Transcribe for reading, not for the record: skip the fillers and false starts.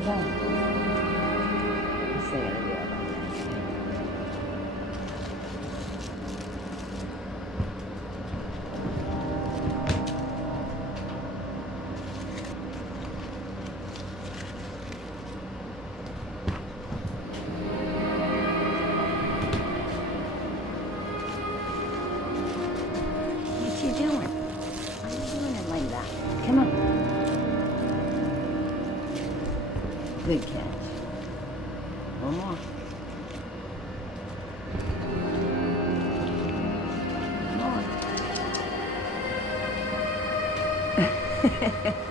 Come on. Let's sing it a bit like that. What you doing? Why are you doing it like that? Come on. Good catch. One more. Come on.